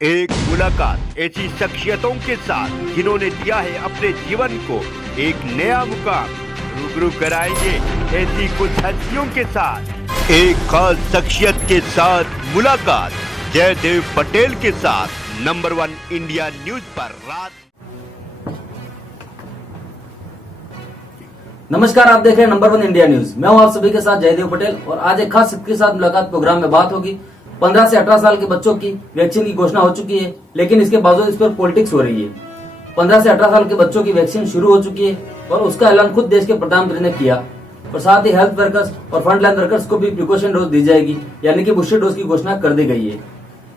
एक मुलाकात ऐसी शख्सियतों के साथ जिन्होंने दिया है अपने जीवन को एक नया मुकाम। रूबरू कराएंगे ऐसी कुछ हस्तियों के साथ एक खास शख्सियत के साथ मुलाकात। जयदेव पटेल के साथ नंबर 1 इंडिया न्यूज पर रात। नमस्कार, आप देख रहे हैं नंबर 1 इंडिया न्यूज। मैं हूं आप सभी के साथ जयदेव पटेल और आज एक खास शख्स के साथ मुलाकात प्रोग्राम में बात होगी। 15 से 18 साल के बच्चों की वैक्सीन की घोषणा हो चुकी है, लेकिन इसके बावजूद इस पर पॉलिटिक्स हो रही है। 15 से 18 साल के बच्चों की वैक्सीन शुरू हो चुकी है और उसका ऐलान खुद देश के प्रधानमंत्री ने किया और साथ ही हेल्थ वर्कर्स और फ्रंटलाइन वर्कर्स को भी प्रिकॉशन डोज दी जाएगी, यानी कि बूस्टर डोज की घोषणा कर दी गई है।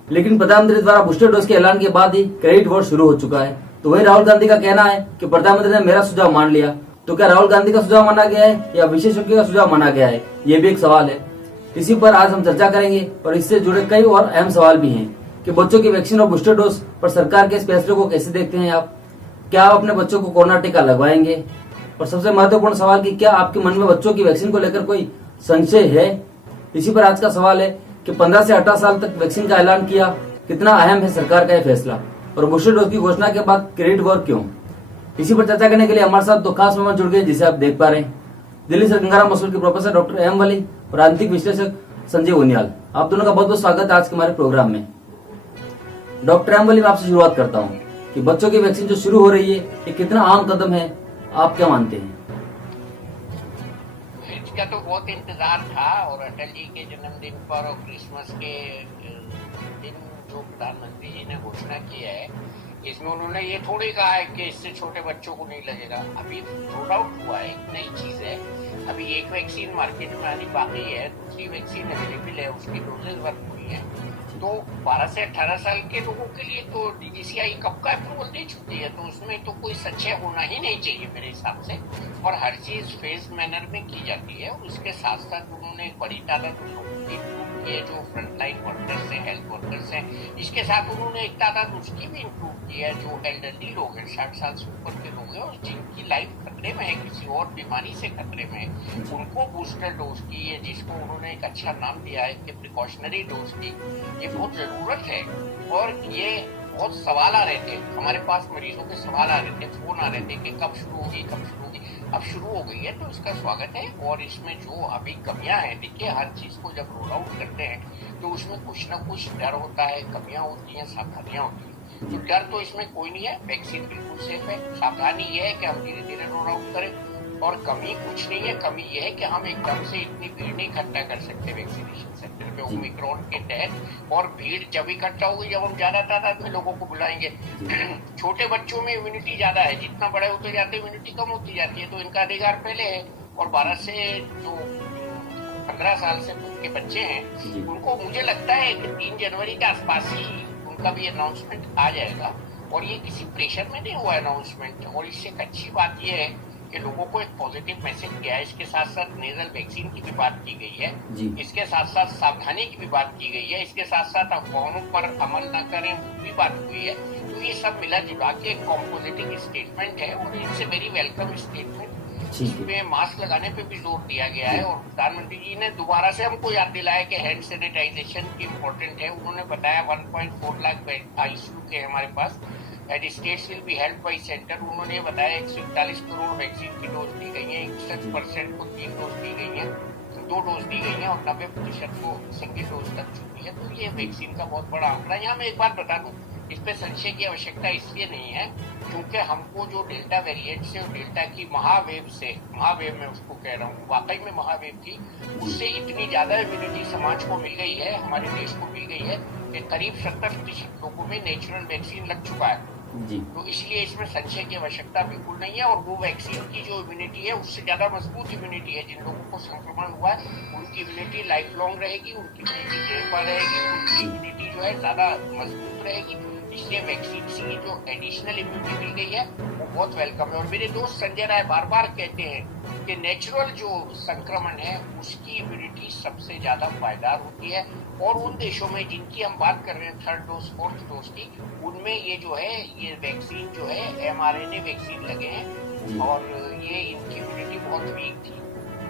लेकिन प्रधानमंत्री द्वारा बूस्टर डोज के ऐलान के बाद ही क्रेडिट वोट शुरू हो चुका है। तो वही राहुल गांधी का कहना है कि प्रधानमंत्री ने मेरा सुझाव मान लिया। तो क्या राहुल गांधी का सुझाव माना गया है या विशेषज्ञों का सुझाव माना गया है, ये भी एक सवाल है। इसी पर आज हम चर्चा करेंगे और इससे जुड़े कई और अहम सवाल भी हैं कि बच्चों की वैक्सीन और बूस्टर डोज पर सरकार के इस फैसले को कैसे देखते हैं आप। क्या आप अपने बच्चों को कोरोना टीका लगवाएंगे? और सबसे महत्वपूर्ण सवाल कि क्या आपके मन में बच्चों की वैक्सीन को लेकर कोई संशय है? इसी पर आज का सवाल है कि 15 से 18 साल तक वैक्सीन का ऐलान किया, कितना अहम है सरकार का यह फैसला, और बूस्टर डोज की घोषणा के बाद क्रेडिट वॉर क्यों? इसी पर चर्चा करने के लिए हमारे साथ दो खास मेहमान जुड़ गए, जिसे आप देख पा रहे हैं। दिल्ली से गंगाराम हॉस्पिटल के प्रोफेसर डॉक्टर एम वली और राजनीतिक विश्लेषक संजय उनियाल। आप दोनों का बहुत बहुत स्वागत है आज के हमारे प्रोग्राम में। डॉक्टर एम वली, मैं आपसे शुरुआत करता हूं कि बच्चों की वैक्सीन जो शुरू हो रही है, ये कितना आम कदम है, आप क्या मानते हैं? इसका तो बहुत इंतजार था और अटल जी के जन्मदिन पर और क्रिसमस के दिन जो प्रधानमंत्री जी ने घोषणा की है, इसमें उन्होंने ये थोड़ी कहा है कि इससे छोटे बच्चों को नहीं लगेगा। अभी रोल आउट हुआ है, नई चीज है। अभी एक वैक्सीन मार्केट में आनी बाकी है, दूसरी वैक्सीन अवेलेबल है, उसकी डोजेज वर्क हुई है। तो 12 से 18 साल के लोगों के लिए तो DGCI कब का अप्रूवल दे चुकी है, तो उसमें तो कोई संशय होना ही नहीं चाहिए मेरे हिसाब से। और हर चीज फेज मैनर में की जाती है और उसके साथ साथ उन्होंने बड़ी तादाद लोगों की ये जो फ्रंटलाइन वर्कर्स हैं, हेल्थ वर्कर्स हैं, इसके साथ उन्होंने एक तादाद उसकी भी इंक्लूड की है जो एल्डरली लोग हैं, 60 साल से ऊपर के लोग हैं और जिनकी लाइफ खतरे में है, किसी और बीमारी से खतरे में है, उनको बूस्टर डोज की है, जिसको उन्होंने एक अच्छा नाम दिया है कि प्रिकॉशनरी डोज की, ये बहुत जरूरत है। और ये बहुत सवाल आ रहे थे हमारे पास, मरीजों के सवाल आ रहे थे, फोन आ रहे थे कि कब शुरू होगी, कब शुरू होगी। अब शुरू हो गई है तो इसका स्वागत है। और इसमें जो अभी कमियां हैं, देखिए हर चीज को जब रोल आउट करते हैं तो उसमें कुछ ना कुछ डर होता है, कमियां होती हैं, सावधानियां होती हैं। तो डर तो इसमें कोई नहीं है, वैक्सीन बिल्कुल सेफ है। सावधानी ये है कि हम धीरे धीरे रोल आउट करें। और कमी कुछ नहीं है, कमी ये है कि हम एकदम से इतनी भीड़ नहीं इकट्ठा कर सकते वैक्सीनेशन सेंटर पे ओमिक्रॉन के तहत। और भीड़ जब इकट्ठा होगी जब हम ज्यादा तादाद में लोगों को बुलाएंगे। छोटे बच्चों में इम्यूनिटी ज्यादा है, जितना बड़े होते जाते इम्यूनिटी कम होती जाती है, तो इनका अधिकार पहले है। और 12 से जो 15 साल से के बच्चे हैं, उनको मुझे लगता है कि 3 जनवरी के आसपास ही उनका भी अनाउंसमेंट आ जाएगा। और ये किसी प्रेशर में नहीं हुआ अनाउंसमेंट। और इससे एक अच्छी बात यह है कि लोगों को एक पॉजिटिव मैसेज दिया है। इसके साथ साथ नेजल वैक्सीन की भी बात की गई है, इसके साथ साथ सावधानी की भी बात की गई है, इसके साथ साथ अफवाहों पर अमल न करें वो भी बात हुई है। तो ये सब मिला जुला के एक कॉम्पोजिटिव स्टेटमेंट है और it's a very welcome statement. इसमें मास्क लगाने पे भी जोर दिया गया है और प्रधानमंत्री जी ने दोबारा से हमको याद दिलाया कि हैंड सैनिटाइजेशन की इम्पोर्टेंट है। उन्होंने बताया 1.4 लाख बेड ICU के हमारे पास eight states will be help by centre. उन्होंने बताया 141 करोड़ वैक्सीन की डोज दी गई है, 61% को 3 डोज दी गई है, 2 डोज दी गई है और 90% को सिंगल डोज तक चुकी है। तो ये वैक्सीन का बहुत बड़ा आंकड़ा। यहाँ मैं एक बात बता दूं, इस पे संशय की आवश्यकता इसलिए नहीं है क्योंकि हमको जो डेल्टा वेरिएंट से और डेल्टा की महावेव में उसको कह रहा हूँ, वाकई में महावेव थी, उससे इतनी ज्यादा इम्यूनिटी समाज को मिल गई है, हमारे देश को मिल गई है कि करीब 70% लोगों में नेचुरल वैक्सीन लग चुका है। तो इसलिए इसमें संशय की आवश्यकता बिल्कुल नहीं है। और वो वैक्सीन की जो इम्यूनिटी है उससे ज्यादा मजबूत इम्यूनिटी है। जिन लोगों को संक्रमण हुआ है उनकी इम्यूनिटी लाइफ लॉन्ग रहेगी, उनकी इम्यूनिटी देर पर रहेगी, उनकी इम्यूनिटी जो है ज्यादा मजबूत रहेगी। इसलिए वैक्सीन से जो एडिशनल इम्यूनिटी मिल गई है वो बहुत वेलकम है। और मेरे दोस्त संजय राय बार बार कहते हैं कि नेचुरल जो संक्रमण है उसकी इम्यूनिटी सबसे ज्यादा पायदार होती है। और उन देशों में जिनकी हम बात कर रहे हैं 3rd डोज 4th डोज की, उनमें ये जो है ये वैक्सीन जो है mRNA वैक्सीन लगे हैं और ये इनकी इम्यूनिटी बहुत वीक थी।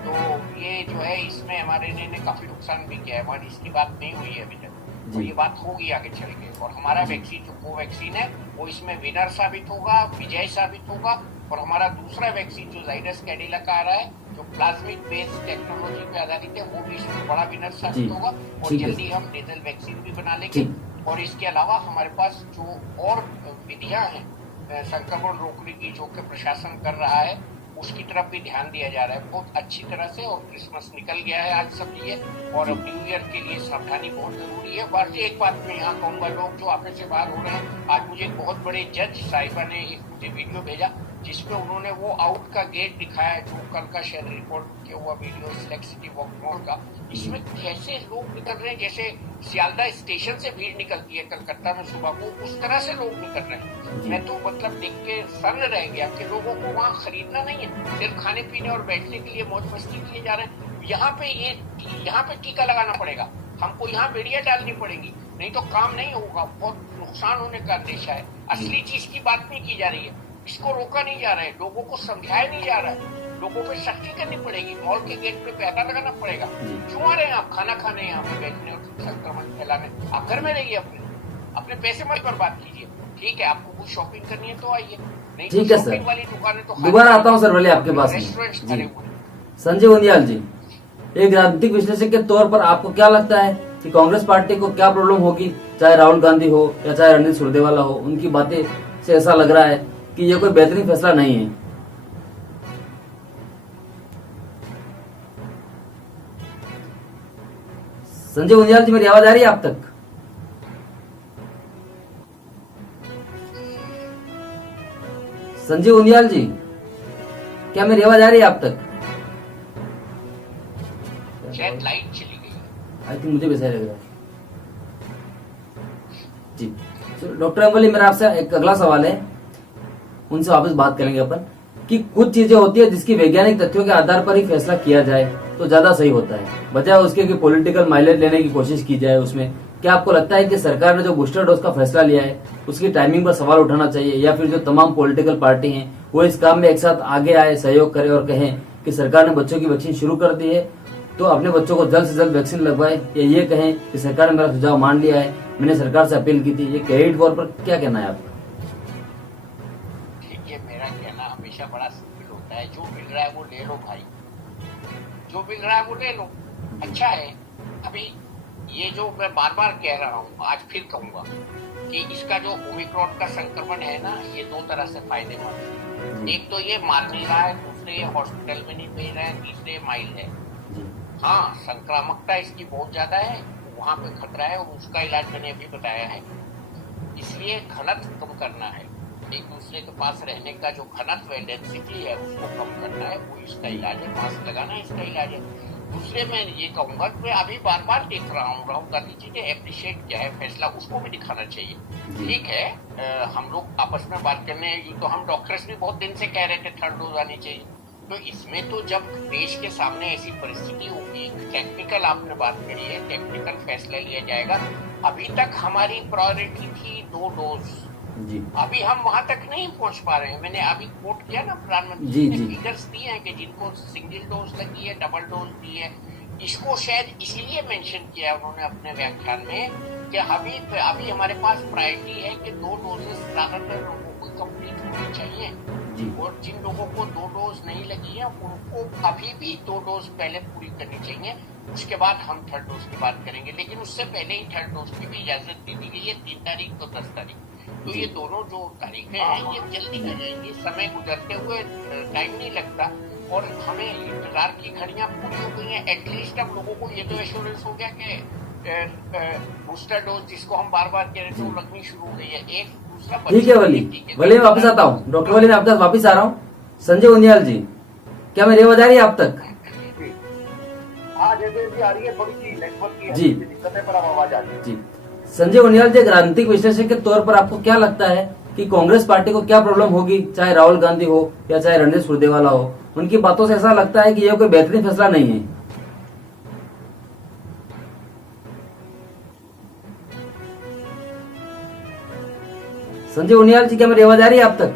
तो ये जो है इसमें mRNA ने काफी नुकसान भी किया है, हमारी इसकी बात नहीं हुई है अभी तक। और ये बात होगी आगे चल के। और हमारा वैक्सीन जो कोवैक्सीन है वो इसमें विनर साबित होगा, विजय साबित होगा। और हमारा दूसरा वैक्सीन जो जाइडस कैडिला का आ रहा है, जो प्लाज्मिक बेस्ड टेक्नोलॉजी पे आधारित है, वो भी इसमें बड़ा विनर साबित होगा। और जल्दी हम नेजल वैक्सीन भी बना लेंगे। और इसके अलावा हमारे पास जो और विधियां हैं संक्रमण रोकने की, जो कि प्रशासन कर रहा है, उसकी तरफ भी ध्यान दिया जा रहा है बहुत अच्छी तरह से। और क्रिसमस निकल गया है आज सब लिए, और अब न्यू ईयर के लिए सावधानी बहुत जरूरी है। बाकी एक बात मैं यहाँ कहूँगा, लोग जो आपने से बाहर हो रहे हैं, आज मुझे बहुत बड़े जज साहिबा ने एक मुझे वीडियो भेजा जिसमें उन्होंने वो आउट का गेट दिखाया, जो कल का शायद रिपोर्ट किया हुआ वीडियो सिलेक्ट सिटी वॉक मोड़ का। इसमें कैसे लोग निकल रहे हैं, जैसे सियालदा स्टेशन से भीड़ निकलती है कलकत्ता में सुबह को, उस तरह से लोग निकल रहे हैं। मैं तो मतलब देख के सन्न रह गया कि लोगों को वहाँ खरीदना नहीं है, सिर्फ खाने पीने और बैठने के लिए, मौज मस्ती के लिए जा रहे हैं। यहाँ पे टीका लगाना पड़ेगा, हमको यहाँ बेड़ियां डालनी पड़ेगी, नहीं तो काम नहीं होगा, बहुत नुकसान होने का अंदेशा है। असली चीज की बात नहीं की जा रही है, इसको रोका नहीं जा रहा है, लोगों को समझाया नहीं जा रहा है। लोगों पे सख्ती करनी पड़ेगी, मॉल के गेट पे पैदा लगाना पड़ेगा। क्यों आ रहे हैं आप खाना खाने, यहाँ पे बैठने और संक्रमण फैलाने? आप घर में रहिए, अपने पैसे मत बर्बाद कीजिए। ठीक है, आपको कुछ शॉपिंग करनी है तो आइए, नहीं ठीक तो है शॉपिंग सर, वाली दुकानें तो दोबारा आता हूँ सर भले आपके पास में। रेस्टोरेंट्स जी। भरे हुए हैं। संजय उनियाल जी, एक राजनीतिक विश्लेषक के तौर पर आपको क्या लगता है कि कांग्रेस पार्टी को क्या प्रॉब्लम होगी, चाहे राहुल गांधी हो या चाहे रणदीप सुरजेवाला हो? उनकी बातें से ऐसा लग रहा है कि ये कोई बेहतरीन फैसला नहीं है। संजय उनियाल जी, मेरी आवाज आ रही है आप तक? संजय उनियाल जी, क्या मेरी आवाज आ रही है आप तक? शायद लाइट चली गई। आई थिंक मुझे भी सही लग रहा है जी। डॉक्टर अंबली, मेरा आपसे एक अगला सवाल है, उनसे वापस बात करेंगे अपन, कि कुछ चीजें होती है जिसकी वैज्ञानिक तथ्यों के आधार पर ही फैसला किया जाए तो ज्यादा सही होता है, बजाय उसके कि पॉलिटिकल माइलेज लेने की कोशिश की जाए उसमें। क्या आपको लगता है कि सरकार ने जो बूस्टर डोज का फैसला लिया है उसकी टाइमिंग पर सवाल उठाना चाहिए, या फिर जो तमाम पॉलिटिकल पार्टी हैं वो इस काम में एक साथ आगे आए, सहयोग करें और कहें कि सरकार ने बच्चों की वैक्सीन शुरू कर दी है तो अपने बच्चों को जल्द से जल्द वैक्सीन लगवाए, या ये कहें कि सरकार ने मेरा सुझाव मान लिया है, मैंने सरकार से अपील की थी? ये क्रेडिट वॉर पर क्या कहना है आपका? देखिए, मेरा कहना हमेशा बड़ा सिंपल होता है, जो मिल रहा है वो ले लो भाई, जो मिल रहा है वो ले लो, अच्छा है। अभी ये जो मैं बार बार कह रहा हूँ, आज फिर कहूंगा कि इसका जो ओमिक्रॉन का संक्रमण है ना, ये दो तरह से फायदेमंद है। एक तो ये मार नहीं रहा है, दूसरे ये हॉस्पिटल में नहीं भेज रहे हैं, तीसरे माइल्ड है। हाँ, संक्रामकता इसकी बहुत ज्यादा है, वहां पे खतरा है, और उसका इलाज मैंने अभी बताया है। इसलिए घनत्व कम करना है, एक दूसरे के पास रहने का जो घनत्व है, डेंसिटी है, उसको कम करना है, वो इसका इलाज है। मास्क लगाना इसका इलाज है। दूसरे मैं ये कहूंगा कि मैं अभी बार बार देख रहा हूँ, राहुल गांधी जी ने एप्रिशिएट किया है फैसला, उसको भी दिखाना चाहिए। ठीक है, हम लोग आपस में बात करने, तो हम डॉक्टर्स भी बहुत दिन से कह रहे थे थर्ड डोज आनी चाहिए। तो इसमें तो जब देश के सामने ऐसी परिस्थिति होगी, टेक्निकल आपने बात करी है, टेक्निकल फैसला लिया जाएगा। अभी तक हमारी प्रायोरिटी थी 2 डोज, अभी हम वहां तक नहीं पहुंच पा रहे हैं। मैंने अभी कोट किया ना, प्रधानमंत्री ने फिगर्स दिए हैं कि जिनको सिंगल डोज लगी है, डबल डोज दी है। इसको शायद इसलिए मेंशन किया उन्होंने अपने व्याख्यान में कि अभी हमारे पास प्रायोरिटी है कि 2 डोजेस ज्यादातर लोगों को कंप्लीट होनी चाहिए, और जिन लोगों को 2 डोज नहीं लगी है उनको अभी भी 2 डोज पहले पूरी करनी चाहिए। उसके बाद हम थर्ड डोज की बात करेंगे, लेकिन उससे पहले ही थर्ड डोज की भी इजाजत दे दी गई है, 3 तारीख तो 10 तारीख। तो ये दोनों जो तारीखें हैं ये जल्दी आ जाएंगी, समय गुजरते हुए टाइम नहीं लगता, और हमें इंतजार की घड़ियां पूरी हो गई हैं। एटलीस्ट अब लोगों को ये तो एश्योरेंस हो गया कि बूस्टर डोज जिसको हम बार बार कह रहे थे वो लगनी शुरू हो गई है। एक दूसरा ठीक है वली मैं वापस आता हूँ, डॉक्टर वली मैं आपके पास वापस आ रहा हूँ। संजय उनियाल जी, क्या मेरी आवाज आ रही है आप तक? आ रही है, थोड़ी सी नेटवर्क की जी दिक्कत है, पर अब आवाज आ रही है। जी, संजय उनियाल जी, एक राजनीतिक विश्लेषक के तौर पर आपको क्या लगता है कि कांग्रेस पार्टी को क्या प्रॉब्लम होगी, चाहे राहुल गांधी हो या चाहे रणदीप सुरजेवाला हो? उनकी बातों से ऐसा लगता है कि यह कोई बेहतरीन फैसला नहीं है। संजय उनियाल जी, क्या मेरी आवाज आ रही है आप तक?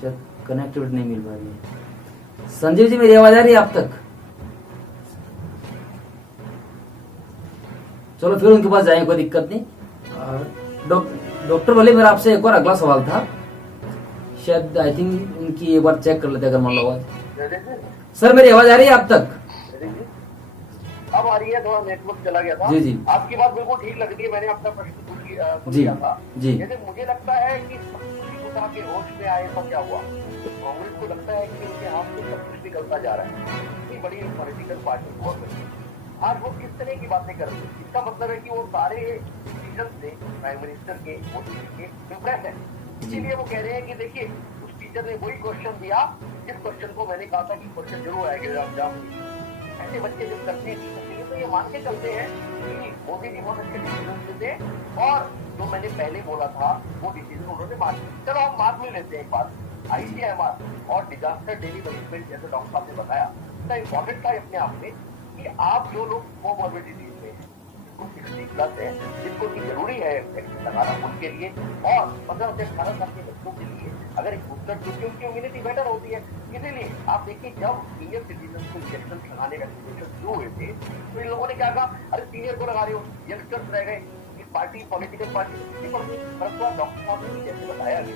शायद कनेक्टिविटी नहीं मिल पा रही है। संजय जी, मेरी आवाज आ रही है आप तक? चलो फिर उनके पास जाएंगे, कोई दिक्कत नहीं। डॉक्टर बोले मेरा आपसे एक और अगला सवाल था, शायद आई थिंक उनकी एक बार चेक कर लेते अगर मान लो आवाज। सर मेरी आवाज आ रही है आप तक? अब आ रही है, थोड़ा नेटवर्क चला गया था। जी जी आपकी बात बिल्कुल ठीक लग रही है। मैंने अपना प्रश्न सुन जी लिया था। जी जैसे मुझे लगता है कि सब कुछ उठा के होश में आए तो क्या हुआ, कांग्रेस को लगता है कि उनके हाथ से सब कुछ निकलता जा रहा है। इतनी बड़ी पॉलिटिकल पार्टी हुआ करती है, आज वो किस तरह की बातें कर रही है? इसका मतलब है कि वो सारे डिसीजन से प्राइम मिनिस्टर के मोदी जी के इम्प्रेस है। इसीलिए वो कह रहे हैं कि देखिए उस टीचर ने वही क्वेश्चन दिया जिस क्वेश्चन को मैंने कहा था कि क्वेश्चन जरूर आएगा एग्जाम में। ऐसे बच्चे जब करते हैं टीचर के लिए तो ये मान के चलते हैं कि मोदी जी बहुत अच्छे डिसीजन लेते और जो मैंने पहले बोला था वो डिसीजन उन्होंने मान लिया। चलो हम बाद में लेते हैं एक बात, ICMR और डिजास्टर डेली मैनेजमेंट जैसे डॉक्टर साहब ने बताया, इतना इम्पोर्टेंट था अपने आप में कि आप जो लोग कोमॉर्बिडिटीज में हैं, जिनको 60+ है, जिनको की जरूरी है वैक्सीन लगाना, उनके लिए और 15 से 18 साल के बच्चों के लिए अगर एक बूस्टर क्योंकि उनकी इम्यूनिटी बेटर होती है। इसीलिए आप देखिए जब सीनियर सिटीजन को इंजेक्शन लगाने वैक्सीनेशन शुरू हुए थे तो इन लोगों ने क्या कहा, अरे सीनियर को लगा रहे हो, यंगस्टर्स रह गए, इस पार्टी पॉलिटिकल पार्टी किसी पर नहीं। डॉक्टर साहब ने जैसे बताया कि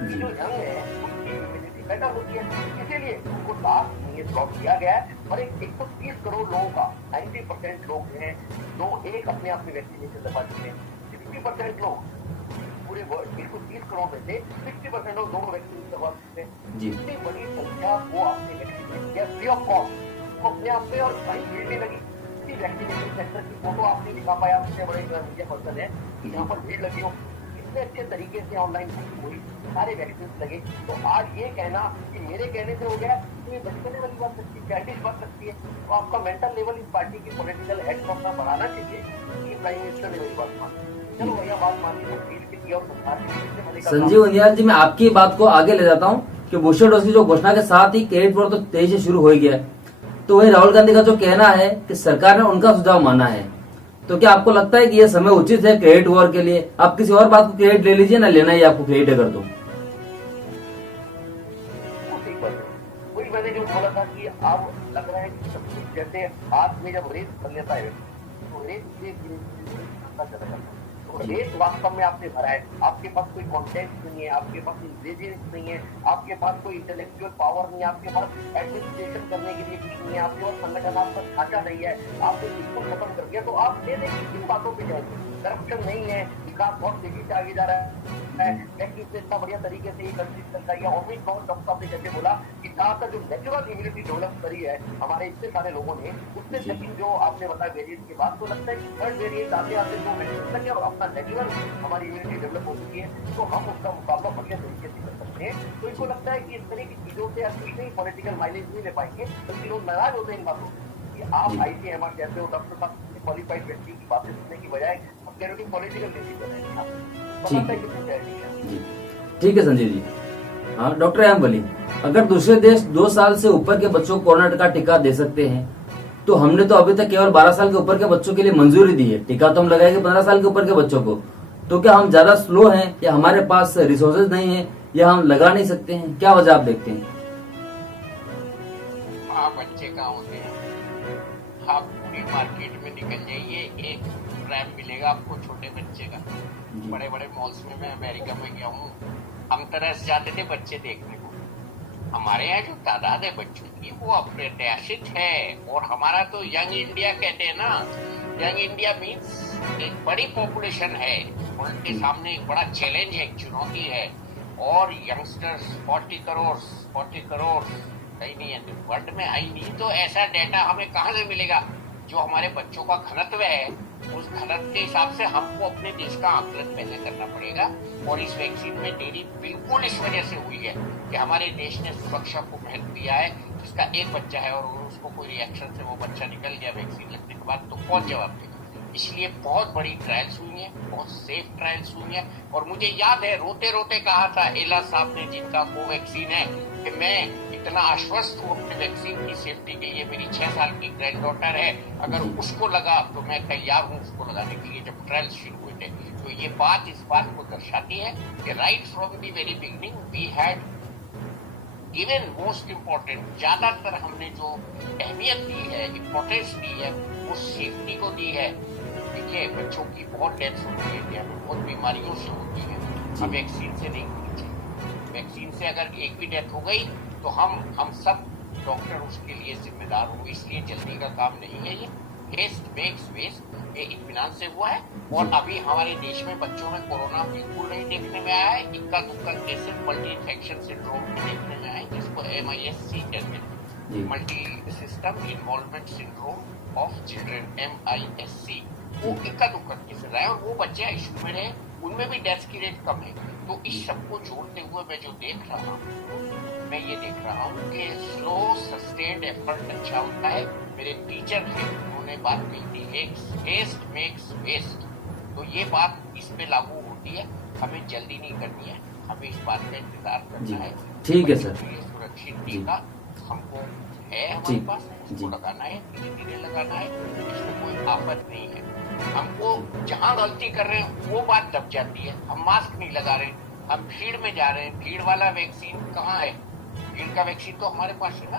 जो यंग है उनकी इम्यूनिटी बेटर होती है, इसीलिए उनको लास्ट में स्लॉट दिया गया है। और 130 करोड़ लोगों का 90% लोग हैं जो एक अपने आप में वैक्सीनेशन लगवा चुके हैं। 60% लोग पूरे वर्ल्ड 130 करोड़ में से 60% लोग दोनों वैक्सीन लगवा चुके हैं। इतनी बड़ी संख्या वो आपने वैक्सीनेट किया फ्री ऑफ कॉस्ट, तो अपने आप में और कहीं भीड़ भी लगी। इसी वैक्सीनेशन सेंटर की फोटो आपने दिखा पाया, उससे बड़े मीडिया पर्सन है कि जहाँ पर भीड़ लगी हो, इतने अच्छे तरीके से ऑनलाइन बुकिंग हुई, सारे वैक्सीन लगे। तो आज ये कहना कि मेरे कहने से हो गया तो ये बचपने वाली बात लगती है, चाइल्डिश बात लगती है। तो आपका मेंटल लेवल इस पार्टी की पॉलिटिकल हेड को अपना बढ़ाना चाहिए कि प्राइम मिनिस्टर ने मेरी बात मानी। चलो भैया बात मानी तो देश के लिए और सरकार के लिए। संजीव उनियाल जी, मैं आपकी बात को आगे ले जाता हूँ कि बूस्टर डोज की जो घोषणा के साथ ही क्रेडिट वॉर तो तेजी से शुरू हो ही गया है। तो वही राहुल गांधी का जो कहना है कि सरकार ने उनका सुझाव माना है, तो क्या आपको लगता है कि यह समय उचित है क्रेडिट वॉर के लिए? आप किसी और बात को क्रेडिट ले लीजिए, ना लेना ही आपको क्रेडिट अगर तो। वही मैंने जो बोला था कि अब लग रहा है कि सब कुछ जैसे हाथ में जब रेत भर लेता है तो रेत से चला जाता है। तो रेत वास्तव में आपने भरा है, आपके पास कोई कॉन्टेंट नहीं है, आपके पास इंग्रेडिएंट्स नहीं है, आपके पास कोई इंटेलेक्चुअल पावर नहीं है, आपके पास एडमिनिस्ट्रेशन करने के लिए कुछ नहीं है, आपके पास संगठनात्मक ढांचा नहीं है, आपने बिल्कुल खत्म कर दिया। तो आप दे दें किन बातों पे जाएंगे? करप्शन नहीं है, विकास बहुत तेजी से आगे जा रहा है, वैक्सीन से इतना बढ़िया तरीके से ये कंट्री चल रही है। और डॉक्टर साहब ने जैसे बोला कि जहाँ तक जो नेचुरल इम्यूनिटी डेवलप करी है हमारे इतने सारे लोगों ने, उससे सेकंड जो आपने बताया वेरिएंट के बाद, तो लगता है कि थर्ड वेरिएंट आते आते जो वैक्सीन लगे और अपना नेचुरल हमारी इम्यूनिटी डेवलप हो चुकी है, तो हम उसका मुकाबला बढ़िया तरीके से कर सकते हैं। तो इनको लगता है कि इस तरह की चीजों से अभी नहीं पॉलिटिकल माइलेज नहीं ले पाएंगे, बल्कि लोग नाराज होते हैं इन बातों कि आप ICMR कहते हो, डॉक्टर साहब क्वालिफाइड व्यक्ति की बातें सुनने की बजाय पॉलिटिकल डिसीजन है। ठीक है संजय जी। हाँ डॉक्टर एम वली, अगर दूसरे देश 2 साल से ऊपर के बच्चों को कोरोना का टीका दे सकते हैं, तो हमने तो अभी तक केवल 12 साल के ऊपर के बच्चों के लिए मंजूरी दी है। टीका तो हम लगाएंगे 15 साल के ऊपर के बच्चों को। तो क्या हम ज्यादा स्लो हैं, या हमारे पास रिसोर्सेज नहीं है, या हम लगा नहीं सकते हैं? क्या वजह आप देखते हैं? बच्चे कहाँ होते हैं? आप पूरी मार्केट में निकल जाइए, एक रैम मिलेगा आपको छोटे बच्चे का। बड़े बड़े मॉल्स में, मैं अमेरिका में गया हूँ, हम तरह से जाते थे बच्चे देखने को। हमारे यहाँ जो तादाद है बच्चों की वो अप्रत्याशित है। और हमारा तो यंग इंडिया कहते हैं ना, यंग इंडिया मीन्स एक बड़ी पॉपुलेशन है, उनके सामने एक बड़ा चैलेंज है, एक चुनौती है। और यंगस्टर्स 40 करोड़ कहीं नहीं है, वर्ल्ड में आई नहीं। तो ऐसा डेटा हमें कहाँ से मिलेगा? जो हमारे बच्चों का घनत्व है, उस घनत्व के हिसाब से हमको अपने देश का आकलन पहले करना पड़ेगा। और इस वैक्सीन में देरी बिल्कुल इस वजह से हुई है कि हमारे देश ने सुरक्षा को महत्व दिया है। जिसका एक बच्चा है और उसको कोई रिएक्शन से वो बच्चा निकल गया वैक्सीन लगने के बाद, तो कौन जवाब देगा? इसलिए बहुत बड़ी ट्रायल्स हुई हैं, बहुत सेफ ट्रायल्स हुई हैं। और मुझे याद है रोते रोते कहा था एला साहब ने, जिनका कोवैक्सीन है, कि मैं इतना आश्वस्त हूँ अपने वैक्सीन की सेफ्टी के लिए, मेरी 6 साल की ग्रैंड डॉटर है, अगर उसको लगा तो मैं तैयार हूँ उसको लगाने के लिए, जब ट्रायल्स शुरू हुए थे। तो ये बात इस बात को दर्शाती है कि right from the very beginning we had given most important, ज्यादातर हमने जो अहमियत दी है, इम्पोर्टेंस दी है, वो सेफ्टी को दी है। देखिए बच्चों की बहुत डेथ होती है इंडिया में, बहुत बीमारियों से होती है, अब वैक्सीन से नहीं होनी चाहिए। वैक्सीन से अगर एक भी डेथ हो गई तो हम सब डॉक्टर उसके लिए जिम्मेदार होंगे, इसलिए जल्दी का काम नहीं है ये। हेस्ट मेक्स वेस्ट, ये इत्मीनान से हुआ है। और अभी हमारे देश में बच्चों में कोरोना बिल्कुल नहीं देखने में आया है, इक्का दुक्का केसेस मल्टी इन्फेक्शन सिंड्रोम में देखने में आए, जिसको MIS-C कहते हैं, multi system involvement syndrome of children, MIS-C। वो इक्का दुक्का केसेस आए और वो बच्चे आईसीयू में रहे, उनमें भी डेथ की रेट कम है। तो इस सबको जोड़ते हुए मैं जो देख रहा हूँ, मैं ये देख रहा हूँ कि स्लो सस्टेन्ड एफर्ट अच्छा होता है। मेरे टीचर थे, उन्होंने बात कही थी, हेस्ट मेक्स वेस्ट। तो ये बात इस पे लागू होती है, हमें जल्दी नहीं करनी है, हमें इस बात का इंतजार करना है। ठीक है सर। सुरक्षित टीका हमको है, हमारे पास इसको लगाना है, धीरे धीरे लगाना है, इसमें कोई आफत नहीं है। हमको जहाँ गलती कर रहे हैं वो बात दब जाती है, हम मास्क नहीं लगा रहे, हम भीड़ में जा रहे हैं, भीड़ वाला वैक्सीन कहाँ है? भीड़ का वैक्सीन तो हमारे पास है ना,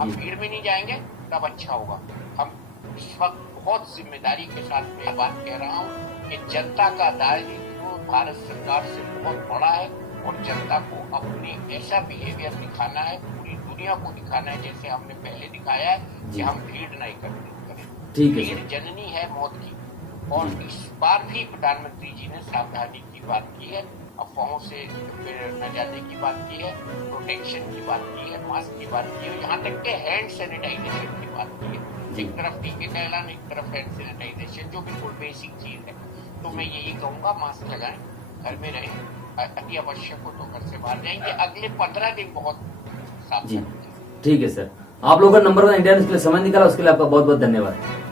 हम भीड़ में नहीं जाएंगे तब अच्छा होगा। हम इस वक्त बहुत जिम्मेदारी के साथ मैं बात कह रहा हूँ कि जनता का दायित्व भारत सरकार से बहुत बड़ा है और जनता को अपनी ऐसा बिहेवियर दिखाना है, पूरी दुनिया को दिखाना है जैसे हमने पहले दिखाया है कि हम भीड़ नहीं करें। भीड़ जननी है मौत की। और इस बार भी प्रधानमंत्री जी ने सावधानी की बात की है, अफवाहों से न जाने की बात की है, प्रोटेक्शन की बात की है, मास्क की बात की है, यहाँ तक के हैंड सैनिटाइजेशन की बात की है। एक तरफ टीके का ऐलान, एक तरफ हैंड सैनिटाइजेशन, जो बिल्कुल बेसिक चीज है। तो मैं यही कहूँगा, मास्क लगाएं, घर में रहें, अति आवश्यक हो तो घर से बाहर जाएंगे। अगले 15 दिन बहुत सावधान। ठीक है सर, आप लोगों का नंबर 1 इंडिया न्यूज़ के लिए समय निकाला, उसके लिए आपका बहुत बहुत धन्यवाद।